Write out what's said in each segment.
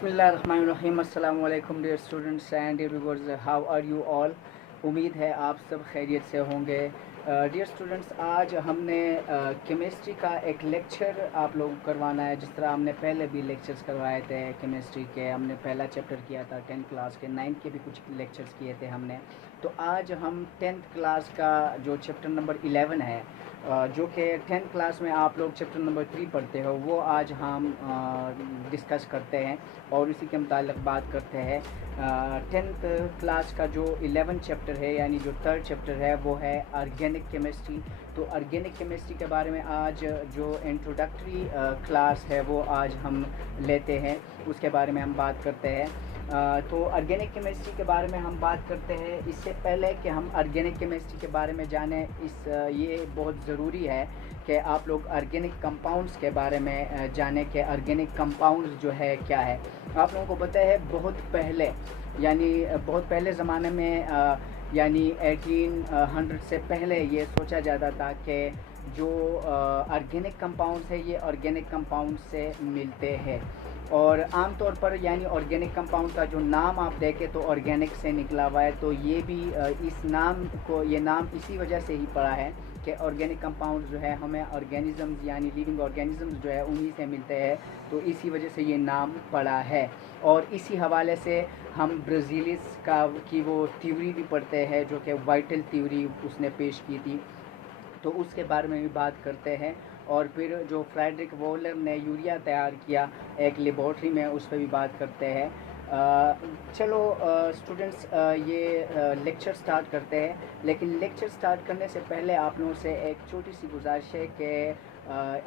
बिस्मिल्लाहिर्रहमानिर्रहीम। अस्सलाम वालेकुम dear students and dear viewers, how are you all. उम्मीद है आप सब खैरियत से होंगे। डियर स्टूडेंट्स, आज हमने केमिस्ट्री का एक लेक्चर आप लोगों को करवाना है। जिस तरह हमने पहले भी लेक्चर्स करवाए थे केमिस्ट्री के, हमने पहला चैप्टर किया था 10th क्लास के, 9th के भी कुछ लेक्चर्स किए थे हमने। तो आज हम 10th क्लास का जो चैप्टर नंबर 11 है, जो कि 10th क्लास में आप लोग चैप्टर नंबर 3 पढ़ते हो, वो आज हम डिस्कस करते हैं और इसी के मुताल्लिक़ बात करते हैं। 10th क्लास का जो 11th चैप्टर है, यानी जो 3rd चैप्टर है, वो है ऑर्गेनिक केमिस्ट्री। तो ऑर्गेनिक केमिस्ट्री के बारे में आज जो इंट्रोडक्टरी क्लास है वो आज हम लेते हैं, उसके बारे में हम बात करते हैं। तो ऑर्गेनिक केमिस्ट्री के बारे में हम बात करते हैं। इससे पहले कि हम ऑर्गेनिक केमिस्ट्री के बारे में जानें, ये बहुत ज़रूरी है कि आप लोग ऑर्गेनिक कंपाउंड्स के बारे में जानें कि ऑर्गेनिक कंपाउंड्स जो है क्या है। आप लोगों को पता है बहुत पहले, यानी बहुत पहले ज़माने में, यानी 1800 से पहले ये सोचा जाता था कि जो ऑर्गेनिक कंपाउंड्स है ये ऑर्गेनिक कंपाउंड से मिलते हैं। और आम तौर पर यानी ऑर्गेनिक कंपाउंड का जो नाम आप देखें तो ऑर्गेनिक से निकला हुआ है। तो ये भी इस नाम को, ये नाम इसी वजह से ही पड़ा है कि ऑर्गेनिक कंपाउंड जो है हमें ऑर्गेनिज़म्स यानी लिविंग ऑर्गेनिज़म्स जो है उन्हीं से मिलते हैं, तो इसी वजह से ये नाम पड़ा है। और इसी हवाले से हम ब्राज़िलिस की वो थ्योरी भी पढ़ते हैं, जो कि वाइटल थ्योरी उसने पेश की थी, तो उसके बारे में भी बात करते हैं। और फिर जो फ्रेडरिक वोहलर ने यूरिया तैयार किया एक लेबॉर्ट्री में, उस पर भी बात करते हैं। चलो स्टूडेंट्स, ये लेक्चर स्टार्ट करते हैं। लेकिन लेक्चर स्टार्ट करने से पहले आप लोगों से एक छोटी सी गुजारिश है कि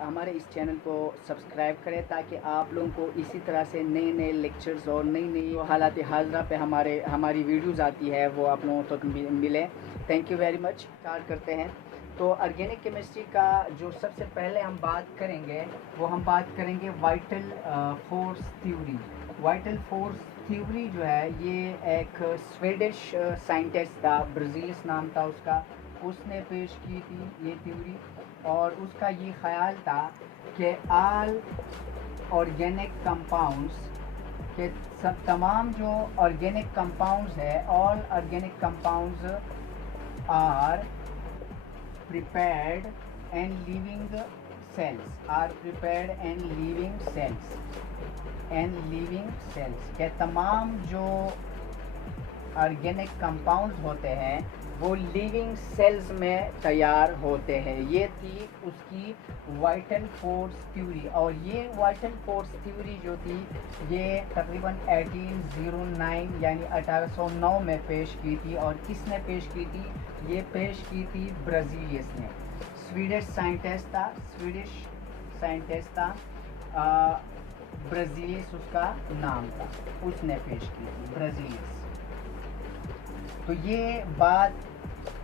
हमारे इस चैनल को सब्सक्राइब करें, ताकि आप लोगों को इसी तरह से नए नए लेक्चर्स और नई नई हालात हाज़िरा पे हमारी वीडियोज़ आती है वो आप लोगों तक मिले। Thank you very much. Start करते हैं। तो ऑर्गेनिक केमिस्ट्री का जो सबसे पहले हम बात करेंगे वो हम बात करेंगे vital force theory. Vital force theory जो है ये एक स्वीडिश साइंटिस्ट था, ब्राज़िलिस नाम था उसका, उसने पेश की थी ये थ्योरी। और उसका ये ख्याल था कि ऑल ऑर्गेनिक कंपाउंड्स के तमाम जो ऑर्गेनिक कंपाउंड्स है, all organic compounds are prepared and living cells, are prepared and living cells के तमाम जो ऑर्गेनिक कंपाउंड्स होते हैं वो लिविंग सेल्स में तैयार होते हैं। ये थी उसकी वाइटल फोर्स थ्योरी। और ये वाइटल फोर्स थ्योरी जो थी ये तकरीबन 1809 यानी 1809 में पेश की थी। और किसने पेश की थी? ये पेश की थी ब्राज़िलियस ने, स्वीडिश साइंटिस्ट था, ब्राज़िलियस उसका नाम था, उसने पेश की थी, ब्राज़िलियस। तो ये बात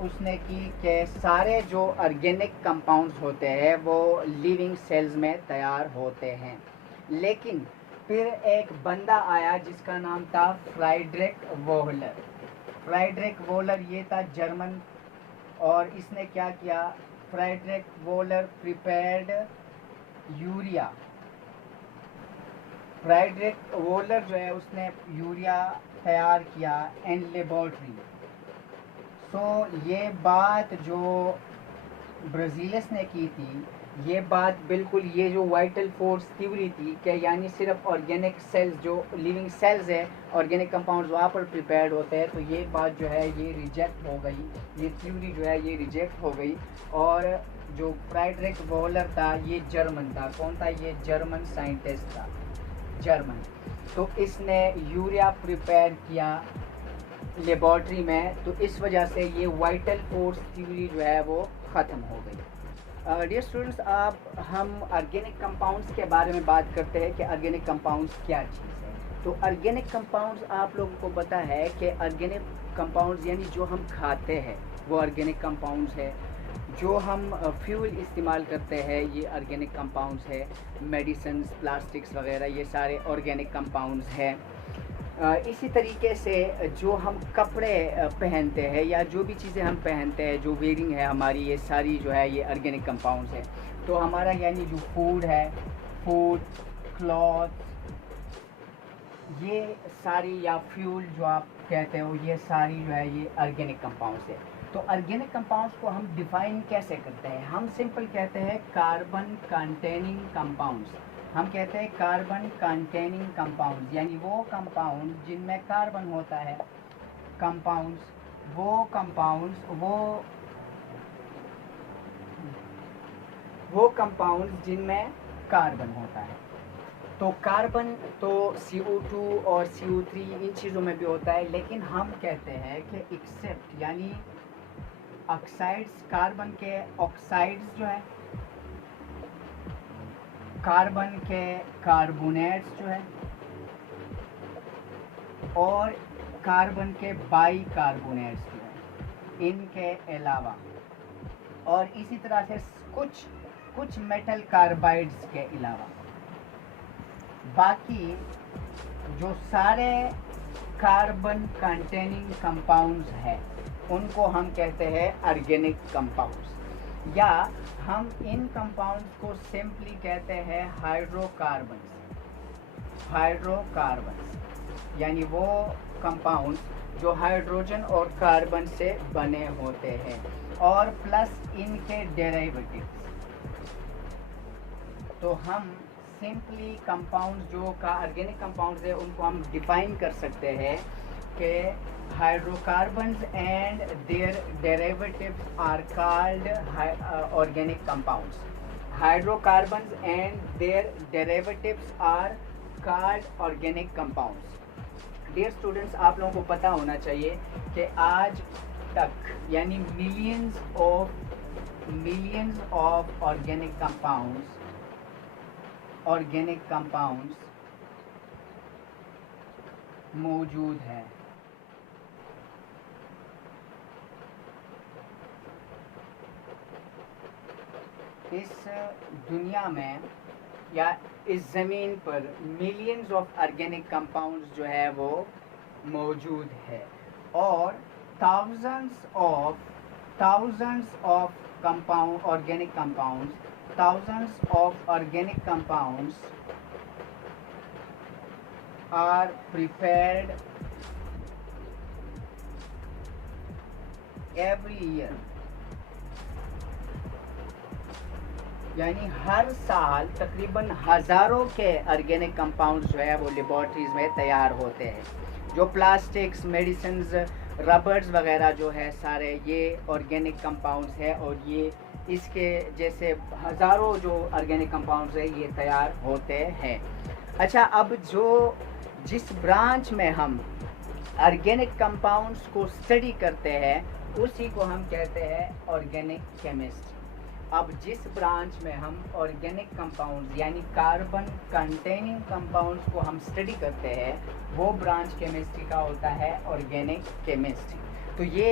उसने की कि सारे जो ऑर्गेनिक कंपाउंड्स होते हैं वो लिविंग सेल्स में तैयार होते हैं। लेकिन फिर एक बंदा आया जिसका नाम था फ्रेडरिक वोहलर। फ्रेडरिक वोहलर ये था जर्मन, और इसने क्या किया? Friedrich Wohler prepared urea. Friedrich Wohler जो है उसने यूरिया तैयार किया इन लेबॉर्ट्री। सो ये बात जो ब्राज़िलियस ने की थी, ये बात बिल्कुल ये जो वाइटल फोर्स थ्योरी थी कि यानी सिर्फ ऑर्गेनिक सेल्स जो लिविंग सेल्स है, ऑर्गेनिक कंपाउंड्स वहाँ पर प्रिपेयर्ड होते हैं, तो ये बात जो है ये रिजेक्ट हो गई, ये थ्योरी जो है ये रिजेक्ट हो गई। और जो फ्रेडरिक वोहलर था ये जर्मन था। कौन था ये? जर्मन साइंटिस्ट था, जर्मन। तो इसने यूरिया प्रिपेयर किया लेबॉर्ट्री में, तो इस वजह से ये वाइटल फोर्स थ्योरी जो है वो ख़त्म हो गई। डियर स्टूडेंट्स, हम ऑर्गेनिक कंपाउंड्स के बारे में बात करते हैं कि ऑर्गेनिक कंपाउंड्स क्या चीज़ है। तो ऑर्गेनिक कंपाउंड्स आप लोगों को पता है कि ऑर्गेनिक कंपाउंड्स यानी जो हम खाते हैं वो ऑर्गेनिक कंपाउंड्स है। जो हम फ्यूल इस्तेमाल करते हैं ये ऑर्गेनिक कंपाउंड्स है। मेडिसिन्स, प्लास्टिक्स वगैरह ये सारे ऑर्गेनिक कंपाउंड्स हैं। इसी तरीके से जो हम कपड़े पहनते हैं या जो भी चीज़ें हम पहनते हैं, जो वेयरिंग है हमारी, ये सारी जो है ये ऑर्गेनिक कंपाउंड्स है। तो हमारा यानी जो फूड है, फूड, क्लॉथ, ये सारी या फ्यूल जो आप कहते हो ये सारी जो है ये ऑर्गेनिक कंपाउंड्स है। तो ऑर्गेनिक कंपाउंड्स को हम डिफाइन कैसे करते हैं? हम सिंपल कहते हैं कार्बन कंटेनिंग कंपाउंड्स। हम कहते हैं कार्बन कंटेनिंग कंपाउंड्स, यानी वो कंपाउंड जिनमें कार्बन होता है। कंपाउंड्स वो कंपाउंड्स जिनमें कार्बन होता है। तो कार्बन तो CO2 और CO3 इन चीज़ों में भी होता है, लेकिन हम कहते हैं कि एक्सेप्ट यानी ऑक्साइड्स, कार्बन के ऑक्साइड्स जो है, कार्बन के कार्बोनेट्स जो है, और कार्बन के बाई कार्बोनेट्स जो है, इनके अलावा और इसी तरह से कुछ मेटल कार्बाइड्स के अलावा बाकी जो सारे कार्बन कंटेनिंग कंपाउंड्स हैं उनको हम कहते हैं ऑर्गेनिक कंपाउंड्स, या हम इन कंपाउंड्स को सिंपली कहते हैं हाइड्रोकार्बन्स, यानी वो कंपाउंड्स जो हाइड्रोजन और कार्बन से बने होते हैं और प्लस इनके डेरिवेटिव्स। तो हम सिंपली कंपाउंड्स जो का ऑर्गेनिक कंपाउंड्स है उनको हम डिफाइन कर सकते हैं कि hydrocarbons and their derivatives are called organic compounds. Hydrocarbons and their derivatives are called organic compounds. Dear students, आप लोगों को पता होना चाहिए कि आज तक यानी मिलियंस ऑफ ऑर्गेनिक कंपाउंड्स मौजूद है। इस दुनिया में या इस ज़मीन पर मिलियंस ऑफ ऑर्गेनिक कंपाउंड्स जो है वो मौजूद है, और thousands of organic compounds are prepared every year, यानी हर साल तकरीबन हज़ारों के ऑर्गेनिक कंपाउंड्स जो है वो लेबॉर्ट्रीज़ में तैयार होते हैं। जो प्लास्टिक्स, मेडिसिन्स, रबर्स वगैरह जो है सारे ये ऑर्गेनिक कंपाउंड्स है, और ये इसके जैसे हज़ारों जो ऑर्गेनिक कंपाउंड्स है ये तैयार होते हैं। अच्छा, अब जिस ब्रांच में हम ऑर्गेनिक कंपाउंड्स को स्टडी करते हैं उसी को हम कहते हैं ऑर्गेनिक केमिस्ट्री। अब जिस ब्रांच में हम ऑर्गेनिक कंपाउंड्स यानी कार्बन कंटेनिंग कंपाउंड्स को हम स्टडी करते हैं वो ब्रांच केमिस्ट्री का होता है ऑर्गेनिक केमिस्ट्री। तो ये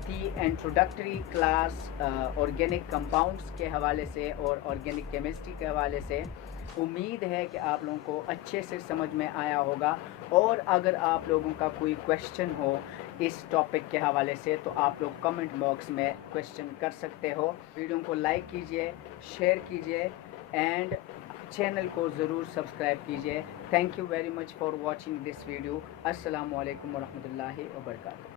थी इंट्रोडक्टरी क्लास ऑर्गेनिक कंपाउंड्स के हवाले से और ऑर्गेनिक केमिस्ट्री के हवाले से। उम्मीद है कि आप लोगों को अच्छे से समझ में आया होगा, और अगर आप लोगों का कोई क्वेश्चन हो इस टॉपिक के हवाले से तो आप लोग कमेंट बॉक्स में क्वेश्चन कर सकते हो। वीडियो को लाइक कीजिए, शेयर कीजिए एंड चैनल को ज़रूर सब्सक्राइब कीजिए। Thank you very much for watching this video. अस्सलामु अलैकुम वरहमतुल्लाहि वबरकातुहू।